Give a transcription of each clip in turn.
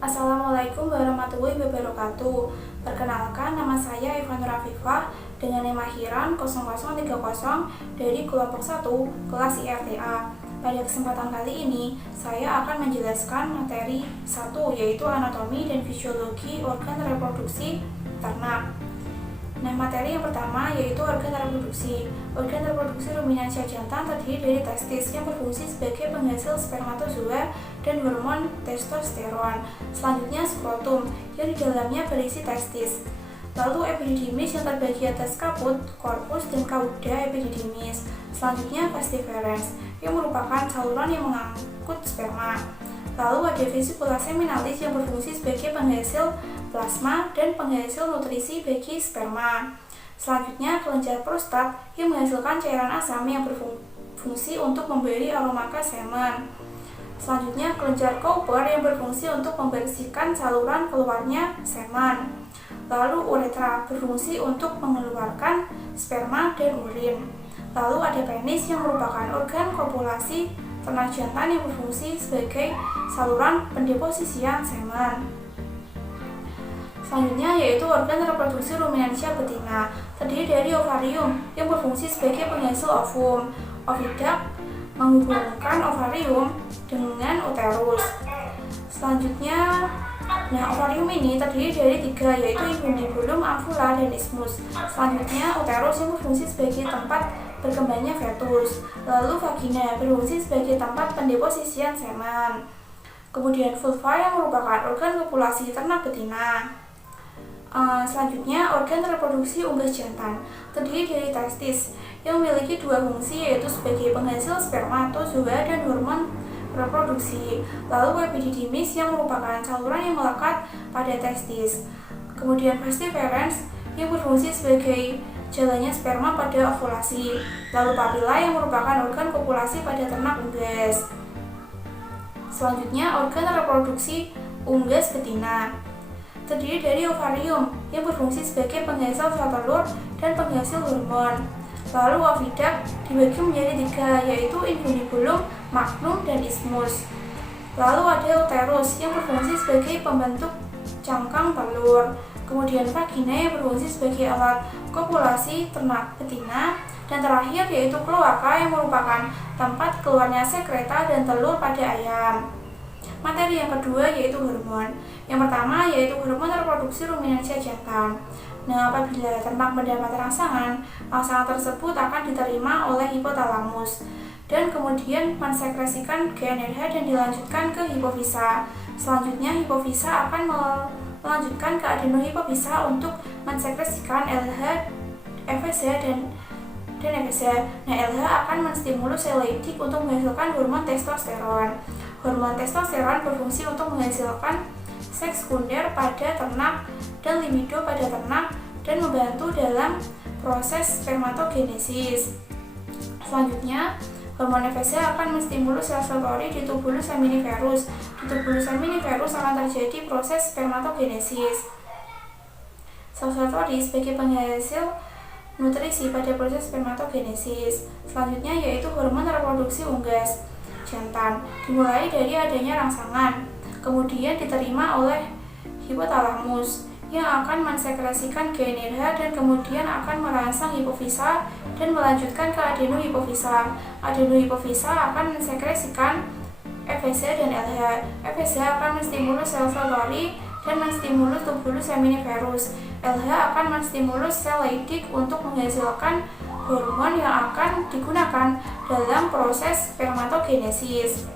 Assalamualaikum warahmatullahi wabarakatuh. Perkenalkan, nama saya Ivan Rafifah dengan NIM akhiran 0030 dari kelompok 1 kelas IRTA. Pada kesempatan kali ini, saya akan menjelaskan materi 1, yaitu anatomi dan fisiologi organ reproduksi ternak. Nah, materi yang pertama yaitu organ reproduksi. Organ reproduksi ruminansia jantan terdiri dari testis yang berfungsi sebagai penghasil spermatozoa dan hormon testosteron. Selanjutnya skrotum yang di dalamnya berisi testis. Lalu epididymis yang terbagi atas kaput, korpus, dan kauda epididymis. Selanjutnya vas deferens yang merupakan saluran yang mengangkut sperma. Lalu ada vesicula seminalis yang berfungsi sebagai penghasil plasma dan penghasil nutrisi bagi sperma. Selanjutnya kelenjar prostat yang menghasilkan cairan asam yang berfungsi untuk memberi aroma ke semen. Selanjutnya kelenjar Cowper yang berfungsi untuk membersihkan saluran keluarnya semen. Lalu uretra berfungsi untuk mengeluarkan sperma dan urin. Lalu ada penis yang merupakan organ kopulasi ternak jantan yang berfungsi sebagai saluran pendeposisian semen. Selanjutnya yaitu organ reproduksi ruminansia betina, terdiri dari ovarium yang berfungsi sebagai penghasil ovum, oviduct menghubungkan ovarium dengan uterus. Selanjutnya, ovarium ini terdiri dari 3, yaitu infundibulum, ampulla, dan isthmus. Selanjutnya uterus yang berfungsi sebagai tempat berkembangnya fetus. Lalu vagina berfungsi sebagai tempat pendeposisian semen. Kemudian vulva yang merupakan organ kopulasi ternak betina. Selanjutnya organ reproduksi unggas jantan terdiri dari testis yang memiliki 2 fungsi, yaitu sebagai penghasil spermatozoa dan hormon reproduksi. Lalu epididymis yang merupakan saluran yang melekat pada testis. Kemudian vas deferens yang berfungsi sebagai jalannya sperma pada ovulasi. Lalu papilla yang merupakan organ kopulasi pada ternak unggas. Selanjutnya organ reproduksi unggas betina terdiri dari ovarium yang berfungsi sebagai penghasil sel telur dan penghasil hormon. Lalu oviduct dibagi menjadi 3, yaitu infundibulum, magnum, dan isthmus. Lalu ada uterus yang berfungsi sebagai pembentuk cangkang telur. Kemudian vagina yang berfungsi sebagai alat kopulasi ternak betina. Dan terakhir yaitu kloaka yang merupakan tempat keluarnya sekreta dan telur pada ayam. Materi yang kedua yaitu hormon. Yang pertama yaitu hormon reproduksi ruminansia jantan. Nah, apabila ternak mendapat rangsangan tersebut akan diterima oleh hipotalamus dan kemudian mensekresikan GnRH dan dilanjutkan ke hipofisa. Selanjutnya hipofisa akan melanjutkan ke adenohipofisa untuk mensekresikan LH, FSH dan FSH. Nah, LH akan menstimulus sel Leydig untuk menghasilkan hormon testosteron. Hormon testosteron berfungsi untuk menghasilkan seks sekunder pada ternak dan libido pada ternak dan membantu dalam proses spermatogenesis. Selanjutnya, hormon FSH akan menstimulus sel tori di tubulus seminiferus. Di tubulus seminiferus akan terjadi proses spermatogenesis. Sel tori sebagai penghasil nutrisi pada proses spermatogenesis. Selanjutnya yaitu hormon reproduksi unggas jantan, dimulai dari adanya rangsangan, kemudian diterima oleh hipotalamus yang akan mensekresikan GnRH dan kemudian akan merangsang hipofisa dan melanjutkan ke adenohipofisa. Adenohipofisa akan mensekresikan FSH dan LH. FSH akan menstimulus sel tori dan menstimulus tubulus seminiferus. LH akan menstimulus sel Leydig untuk menghasilkan hormon yang akan digunakan dalam proses spermatogenesis.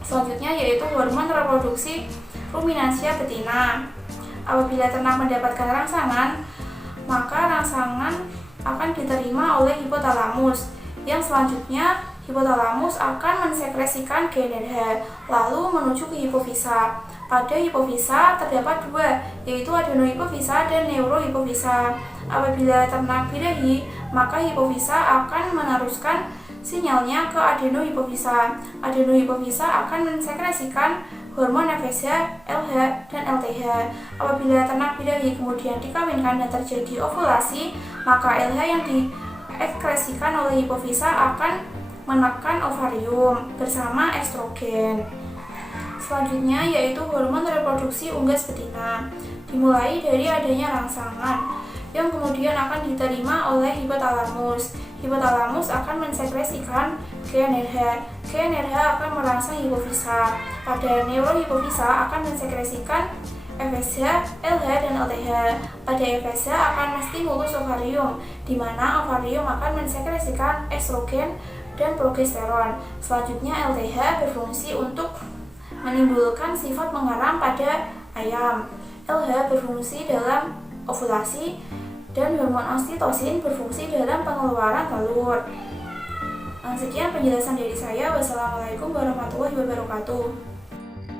Selanjutnya yaitu hormon reproduksi ruminansia betina. Apabila ternak mendapatkan rangsangan, maka rangsangan akan diterima oleh hipotalamus yang selanjutnya hipotalamus akan mensekresikan GnRH lalu menuju ke hipofisa. Pada hipofisa terdapat 2, yaitu adenohipofisa dan neurohipofisa. Apabila ternak birahi, maka hipofisa akan meneruskan sinyalnya ke adenohipofisa. Adenohipofisa akan mensekresikan hormon FSH, LH, dan LTH. Apabila ternak birahi kemudian dikawinkan dan terjadi ovulasi, maka LH yang diekskresikan oleh hipofisa akan menekan ovarium bersama estrogen. Selanjutnya yaitu hormon reproduksi unggas betina, dimulai dari adanya rangsangan yang kemudian akan diterima oleh hipotalamus. Hipotalamus akan mensekresikan GnRH. GnRH akan merangsang hipofisa. Pada neurohipofisa akan mensekresikan FSH, LH, dan LTH. Pada FSH akan menstimulus ovarium, di mana ovarium akan mensekresikan estrogen dan progesteron. Selanjutnya LTH berfungsi untuk menimbulkan sifat mengeram pada ayam. LH berfungsi dalam ovulasi dan hormon oksitosin berfungsi dalam pengeluaran telur. Sekian penjelasan dari saya. Wassalamualaikum warahmatullahi wabarakatuh.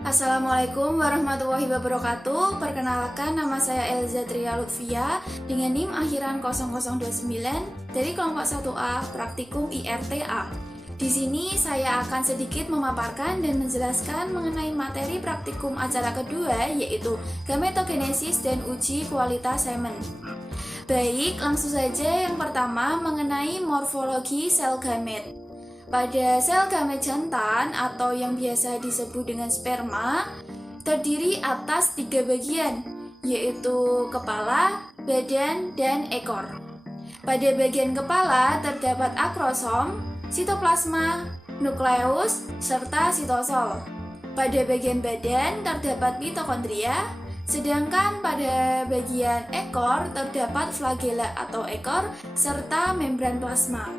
Assalamualaikum warahmatullahi wabarakatuh. Perkenalkan, nama saya Elza Tria Lutfia dengan NIM akhiran 0029 dari kelompok 1A Praktikum IRTA. Di sini saya akan sedikit memaparkan dan menjelaskan mengenai materi praktikum acara kedua, yaitu gametogenesis dan uji kualitas semen. Baik, langsung saja yang pertama mengenai morfologi sel gamet. Pada sel gamet jantan atau yang biasa disebut dengan sperma, terdiri atas 3 bagian, yaitu kepala, badan, dan ekor. Pada bagian kepala terdapat akrosom, sitoplasma, nukleus, serta sitosol. Pada bagian badan terdapat mitokondria, sedangkan pada bagian ekor terdapat flagela atau ekor serta membran plasma.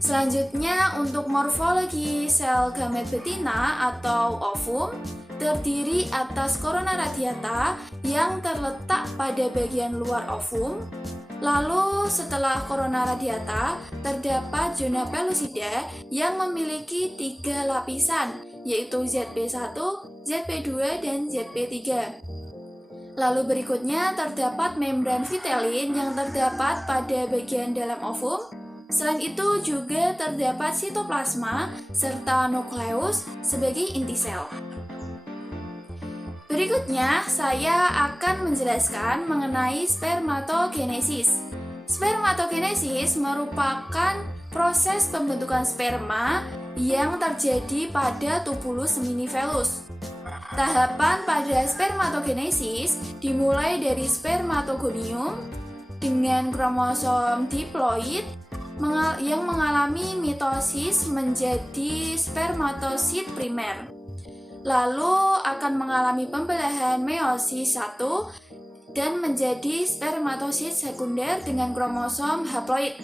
Selanjutnya untuk morfologi sel gamet betina atau ovum terdiri atas corona radiata yang terletak pada bagian luar ovum. Lalu setelah corona radiata terdapat zona pellucida yang memiliki 3 lapisan, yaitu ZP1, ZP2, dan ZP3. Lalu berikutnya terdapat membran vitelin yang terdapat pada bagian dalam ovum. Selain itu juga terdapat sitoplasma serta nukleus sebagai inti sel. Berikutnya saya akan menjelaskan mengenai spermatogenesis. Spermatogenesis merupakan proses pembentukan sperma yang terjadi pada tubulus seminiferus. Tahapan pada spermatogenesis dimulai dari spermatogonium dengan kromosom diploid yang mengalami mitosis menjadi spermatosit primer. Lalu akan mengalami pembelahan meiosis 1 dan menjadi spermatosit sekunder dengan kromosom haploid.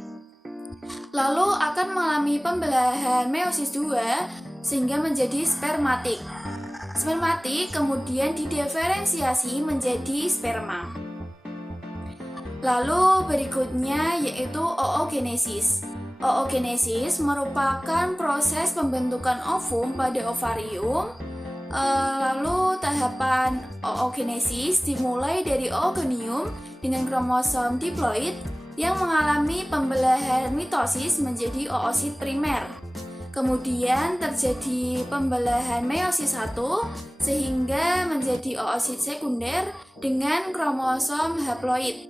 Lalu akan mengalami pembelahan meiosis 2 sehingga menjadi spermatik. Spermatik kemudian didiferensiasi menjadi sperma. Lalu berikutnya yaitu oogenesis. Oogenesis merupakan proses pembentukan ovum pada ovarium. Lalu tahapan oogenesis dimulai dari oogonium dengan kromosom diploid yang mengalami pembelahan mitosis menjadi oosit primer. Kemudian terjadi pembelahan meiosis 1 sehingga menjadi oosit sekunder dengan kromosom haploid.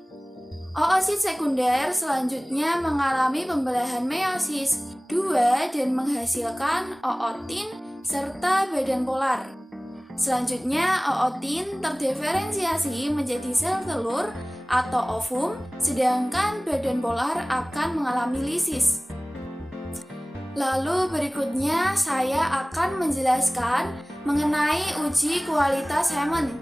Oosit sekunder selanjutnya mengalami pembelahan meiosis 2 dan menghasilkan ootin serta badan polar. Selanjutnya ootin terdiferensiasi menjadi sel telur atau ovum, sedangkan badan polar akan mengalami lisis. Lalu berikutnya saya akan menjelaskan mengenai uji kualitas semen.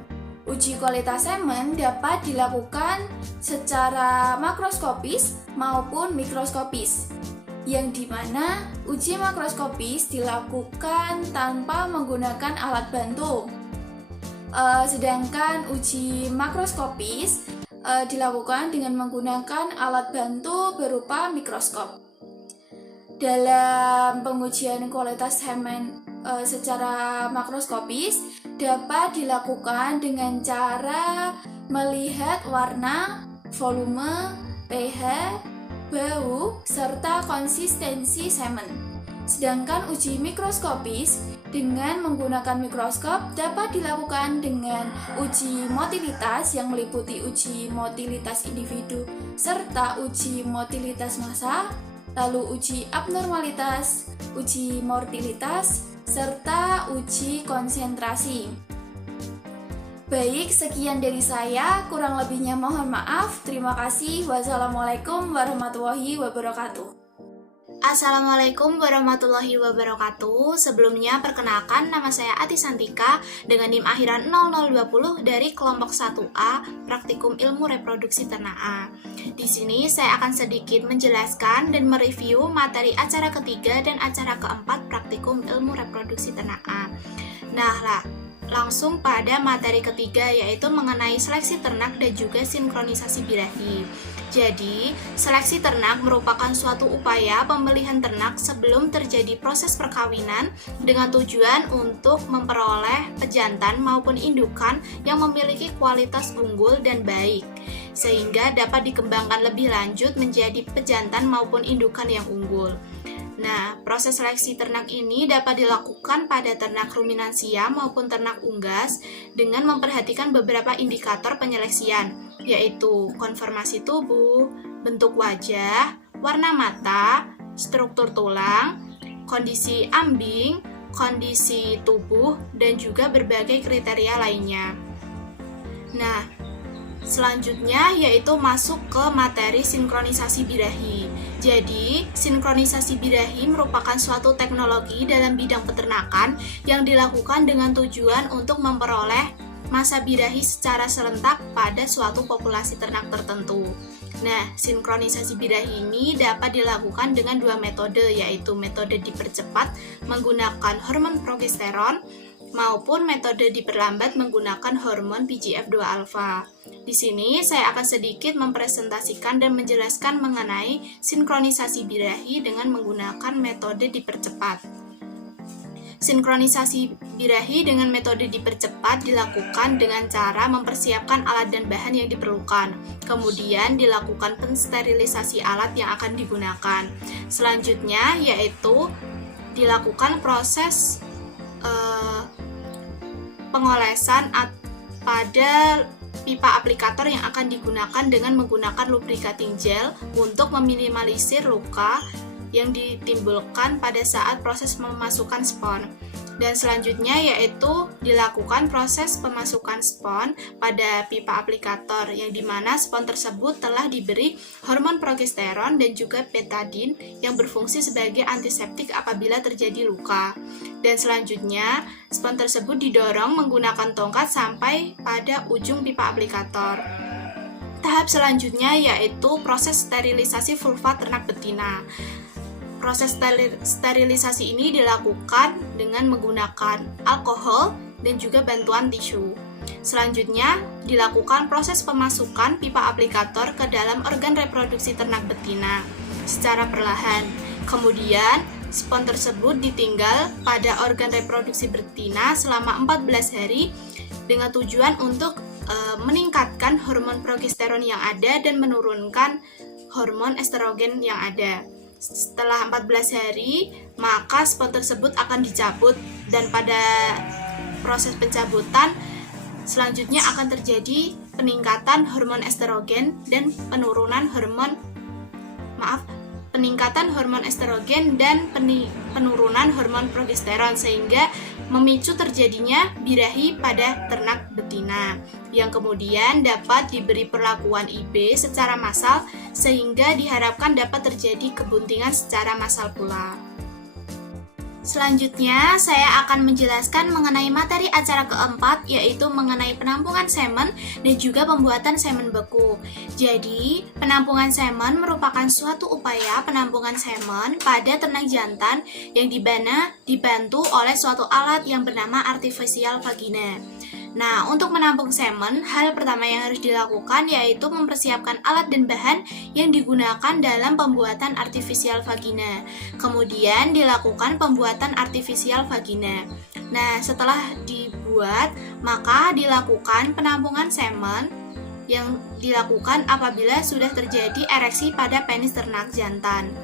Uji kualitas semen dapat dilakukan secara makroskopis maupun mikroskopis, yang dimana uji makroskopis dilakukan tanpa menggunakan alat bantu. Sedangkan uji makroskopis dilakukan dengan menggunakan alat bantu berupa mikroskop. Dalam pengujian kualitas semen secara makroskopis dapat dilakukan dengan cara melihat warna, volume, pH, bau, serta konsistensi semen. Sedangkan uji mikroskopis dengan menggunakan mikroskop dapat dilakukan dengan uji motilitas yang meliputi uji motilitas individu serta uji motilitas massa, lalu uji abnormalitas, uji mortalitas, serta uji konsentrasi. Baik, sekian dari saya. Kurang lebihnya mohon maaf. Terima kasih. Wassalamualaikum warahmatullahi wabarakatuh. Assalamualaikum warahmatullahi wabarakatuh. Sebelumnya perkenalkan, nama saya Ati Santika dengan NIM akhiran 0020 dari kelompok 1A Praktikum Ilmu Reproduksi Ternak A. Di sini saya akan sedikit menjelaskan dan mereview materi acara ketiga dan acara keempat Praktikum Ilmu Reproduksi Ternak A. Nah, langsung pada materi ketiga, yaitu mengenai seleksi ternak dan juga sinkronisasi birahi. Jadi, seleksi ternak merupakan suatu upaya pemilihan ternak sebelum terjadi proses perkawinan dengan tujuan untuk memperoleh pejantan maupun indukan yang memiliki kualitas unggul dan baik, sehingga dapat dikembangkan lebih lanjut menjadi pejantan maupun indukan yang unggul. Nah, proses seleksi ternak ini dapat dilakukan pada ternak ruminansia maupun ternak unggas dengan memperhatikan beberapa indikator penyeleksian, yaitu konformasi tubuh, bentuk wajah, warna mata, struktur tulang, kondisi ambing, kondisi tubuh, dan juga berbagai kriteria lainnya. Nah, selanjutnya yaitu masuk ke materi sinkronisasi birahi. Jadi, sinkronisasi birahi merupakan suatu teknologi dalam bidang peternakan yang dilakukan dengan tujuan untuk memperoleh masa birahi secara serentak pada suatu populasi ternak tertentu. Nah, sinkronisasi birahi ini dapat dilakukan dengan dua metode, yaitu metode dipercepat menggunakan hormon progesteron maupun metode diperlambat menggunakan hormon PGF2-alfa. Di sini saya akan sedikit mempresentasikan dan menjelaskan mengenai sinkronisasi birahi dengan menggunakan metode dipercepat. Sinkronisasi birahi dengan metode dipercepat dilakukan dengan cara mempersiapkan alat dan bahan yang diperlukan. Kemudian dilakukan pensterilisasi alat yang akan digunakan. Selanjutnya yaitu dilakukan proses pengolesan pada pipa aplikator yang akan digunakan dengan menggunakan lubricating gel untuk meminimalisir luka yang ditimbulkan pada saat proses memasukkan spon. Dan selanjutnya yaitu dilakukan proses pemasukan spon pada pipa aplikator yang dimana spon tersebut telah diberi hormon progesteron dan juga betadin yang berfungsi sebagai antiseptik apabila terjadi luka. Dan selanjutnya spon tersebut didorong menggunakan tongkat sampai pada ujung pipa aplikator. Tahap selanjutnya yaitu proses sterilisasi vulva ternak betina. Proses sterilisasi ini dilakukan dengan menggunakan alkohol dan juga bantuan tisu. Selanjutnya, dilakukan proses pemasukan pipa aplikator ke dalam organ reproduksi ternak betina secara perlahan. Kemudian, spon tersebut ditinggal pada organ reproduksi betina selama 14 hari dengan tujuan untuk meningkatkan hormon progesteron yang ada dan menurunkan hormon estrogen yang ada. Setelah 14 hari, maka spon tersebut akan dicabut dan pada proses pencabutan selanjutnya akan terjadi peningkatan hormon estrogen dan penurunan hormon estrogen dan penurunan hormon progesteron sehingga memicu terjadinya birahi pada ternak betina yang kemudian dapat diberi perlakuan IB secara massal sehingga diharapkan dapat terjadi kebuntingan secara massal pula. Selanjutnya, saya akan menjelaskan mengenai materi acara keempat, yaitu mengenai penampungan semen dan juga pembuatan semen beku. Jadi, penampungan semen merupakan suatu upaya penampungan semen pada ternak jantan yang dibantu oleh suatu alat yang bernama artificial vagina. Nah, untuk menampung semen, hal pertama yang harus dilakukan yaitu mempersiapkan alat dan bahan yang digunakan dalam pembuatan artificial vagina. Kemudian dilakukan pembuatan artificial vagina. Nah, setelah dibuat, maka dilakukan penampungan semen yang dilakukan apabila sudah terjadi ereksi pada penis ternak jantan.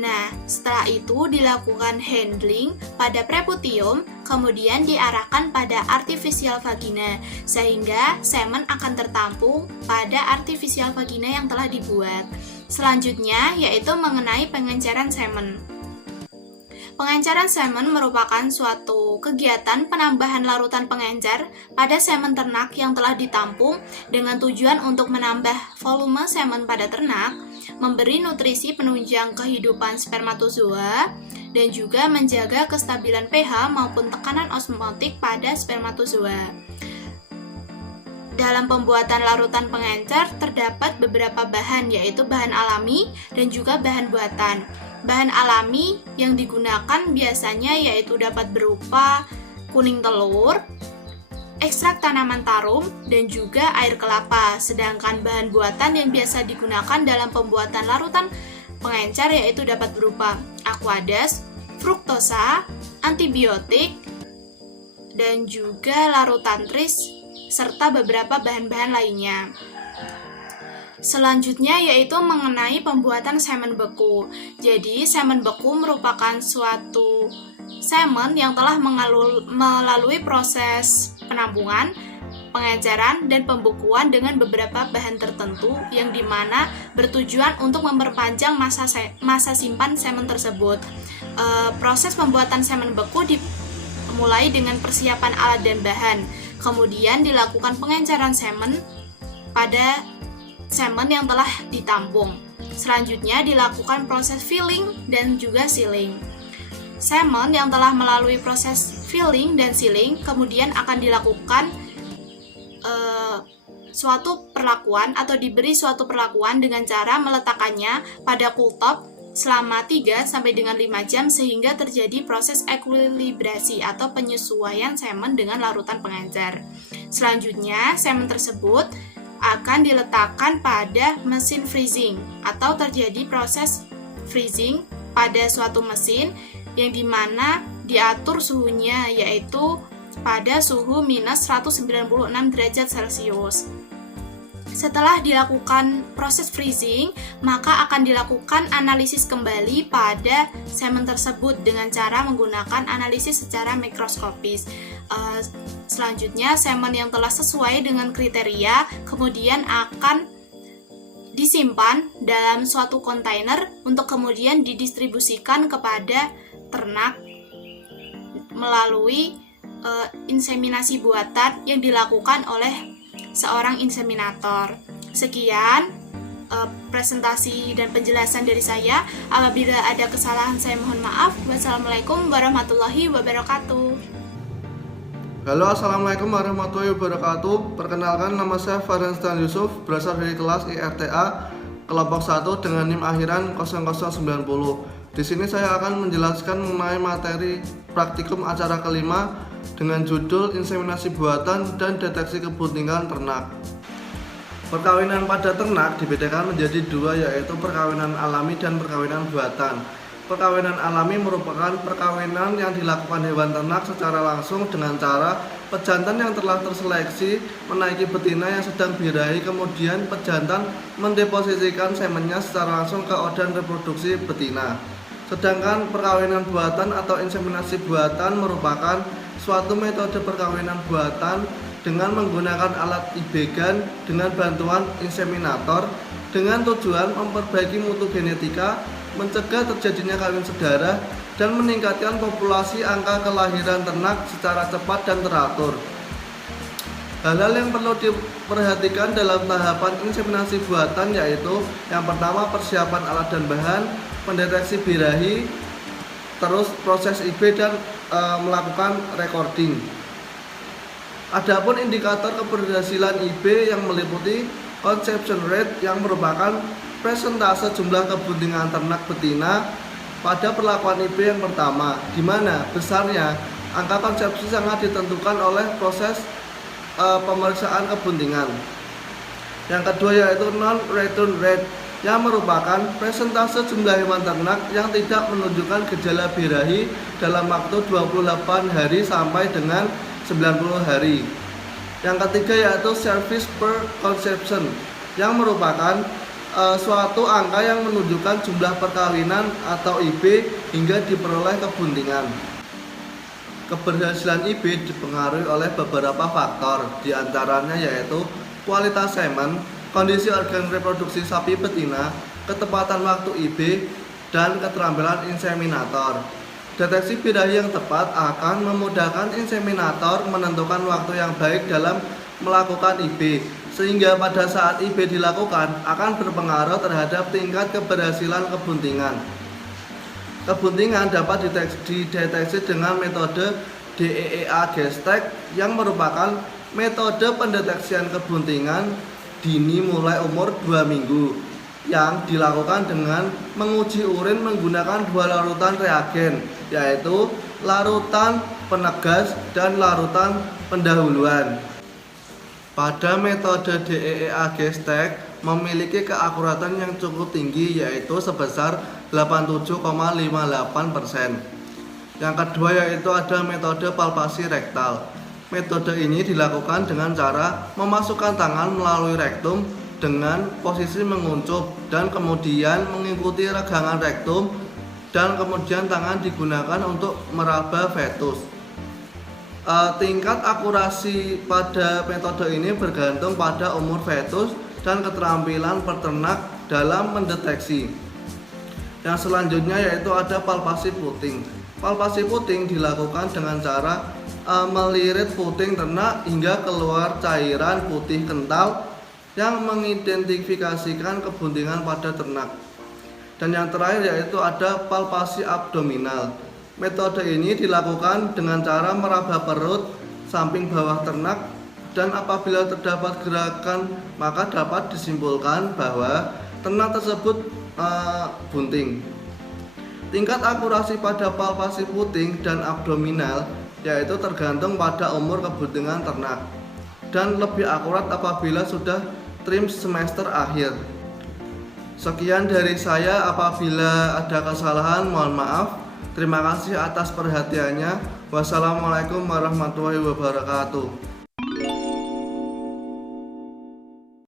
Nah, setelah itu dilakukan handling pada preputium, kemudian diarahkan pada artificial vagina, sehingga semen akan tertampung pada artificial vagina yang telah dibuat. Selanjutnya, yaitu mengenai pengenceran semen. Pengenceran semen merupakan suatu kegiatan penambahan larutan pengencer pada semen ternak yang telah ditampung dengan tujuan untuk menambah volume semen pada ternak, memberi nutrisi penunjang kehidupan spermatozoa, dan juga menjaga kestabilan pH maupun tekanan osmotik pada spermatozoa. Dalam pembuatan larutan pengencer terdapat beberapa bahan, yaitu bahan alami dan juga bahan buatan. Bahan alami yang digunakan biasanya yaitu dapat berupa kuning telur, ekstrak tanaman tarum, dan juga air kelapa. Sedangkan bahan buatan yang biasa digunakan dalam pembuatan larutan pengencer yaitu dapat berupa aqueous, fruktosa, antibiotik, dan juga larutan tris, serta beberapa bahan-bahan lainnya. Selanjutnya yaitu mengenai pembuatan semen beku. Jadi, semen beku merupakan suatu semen yang telah melalui proses penampungan, pengenceran, dan pembekuan dengan beberapa bahan tertentu yang dimana bertujuan untuk memperpanjang masa simpan semen tersebut. Proses pembuatan semen beku dimulai dengan persiapan alat dan bahan, kemudian dilakukan pengenceran semen pada semen yang telah ditampung. Selanjutnya dilakukan proses filling dan juga sealing. Semen yang telah melalui proses filling dan sealing kemudian akan dilakukan suatu perlakuan atau diberi suatu perlakuan dengan cara meletakkannya pada cool top selama 3 sampai dengan 5 jam sehingga terjadi proses ekuilibrasi atau penyesuaian semen dengan larutan pengencer. Selanjutnya, semen tersebut akan diletakkan pada mesin freezing atau terjadi proses freezing pada suatu mesin yang dimana diatur suhunya yaitu pada suhu minus 196 derajat Celcius. Setelah dilakukan proses freezing, maka akan dilakukan analisis kembali pada semen tersebut dengan cara menggunakan analisis secara mikroskopis. Selanjutnya, semen yang telah sesuai dengan kriteria kemudian akan disimpan dalam suatu kontainer untuk kemudian didistribusikan kepada ternak melalui inseminasi buatan yang dilakukan oleh seorang inseminator. Sekian presentasi dan penjelasan dari saya. Apabila ada kesalahan saya mohon maaf. Wassalamualaikum warahmatullahi wabarakatuh. Halo, assalamualaikum warahmatullahi wabarakatuh. Perkenalkan, nama saya Farhan Stan Yusuf, berasal dari kelas IRTA kelompok 1 dengan NIM akhiran 0090. Di sini saya akan menjelaskan mengenai materi praktikum acara kelima dengan judul inseminasi buatan dan deteksi kebuntingan ternak. Perkawinan pada ternak dibedakan menjadi dua, yaitu perkawinan alami dan perkawinan buatan. Perkawinan alami merupakan perkawinan yang dilakukan hewan ternak secara langsung dengan cara pejantan yang telah terseleksi menaiki betina yang sedang birahi, kemudian pejantan mendeposisikan semennya secara langsung ke organ reproduksi betina. Sedangkan perkawinan buatan atau inseminasi buatan merupakan suatu metode perkawinan buatan dengan menggunakan alat ibegan dengan bantuan inseminator dengan tujuan memperbaiki mutu genetika, mencegah terjadinya kawin sedara, dan meningkatkan populasi angka kelahiran ternak secara cepat dan teratur. Hal-hal yang perlu diperhatikan dalam tahapan inseminasi buatan yaitu yang pertama persiapan alat dan bahan, pendeteksi birahi, terus proses IB dan melakukan recording. Adapun indikator keberhasilan IB yang meliputi conception rate yang merupakan persentase jumlah kebuntingan ternak betina pada perlakuan IB yang pertama, di mana besarnya angka konsepsi sangat ditentukan oleh proses pemeriksaan kebuntingan. Yang kedua yaitu non-return rate yang merupakan persentase jumlah hewan ternak yang tidak menunjukkan gejala birahi dalam waktu 28 hari sampai dengan 90 hari. Yang ketiga yaitu service per conception yang merupakan suatu angka yang menunjukkan jumlah perkawinan atau IB hingga diperoleh kebuntingan. Keberhasilan IB dipengaruhi oleh beberapa faktor, diantaranya yaitu kualitas semen, kondisi organ reproduksi sapi betina, ketepatan waktu IB, dan keterampilan inseminator. Deteksi birahi yang tepat akan memudahkan inseminator menentukan waktu yang baik dalam melakukan IB, sehingga pada saat IB dilakukan akan berpengaruh terhadap tingkat keberhasilan kebuntingan. Kebuntingan dapat dideteksi dengan metode DEEA Gestek yang merupakan metode pendeteksian kebuntingan dini mulai umur 2 minggu yang dilakukan dengan menguji urin menggunakan 2 larutan reagen, yaitu larutan penegas dan larutan pendahuluan. Pada metode DEEA Gestek memiliki keakuratan yang cukup tinggi, yaitu sebesar 87,58%. Yang kedua yaitu ada metode palpasi rektal. Metode ini dilakukan dengan cara memasukkan tangan melalui rektum dengan posisi menguncup dan kemudian mengikuti regangan rektum, dan kemudian tangan digunakan untuk meraba fetus. Tingkat akurasi pada metode ini bergantung pada umur fetus dan keterampilan peternak dalam mendeteksi. Yang selanjutnya yaitu ada palpasi puting. Palpasi puting dilakukan dengan cara melirit puting ternak hingga keluar cairan putih kental yang mengidentifikasikan kebuntingan pada ternak. Dan yang terakhir yaitu ada palpasi abdominal. Metode ini dilakukan dengan cara meraba perut samping bawah ternak, dan apabila terdapat gerakan maka dapat disimpulkan bahwa ternak tersebut bunting. Tingkat akurasi pada palpasi puting dan abdominal yaitu tergantung pada umur kebuntingan ternak, dan lebih akurat apabila sudah trim semester akhir. Sekian dari saya, apabila ada kesalahan mohon maaf. Terima kasih atas perhatiannya. Wassalamualaikum warahmatullahi wabarakatuh.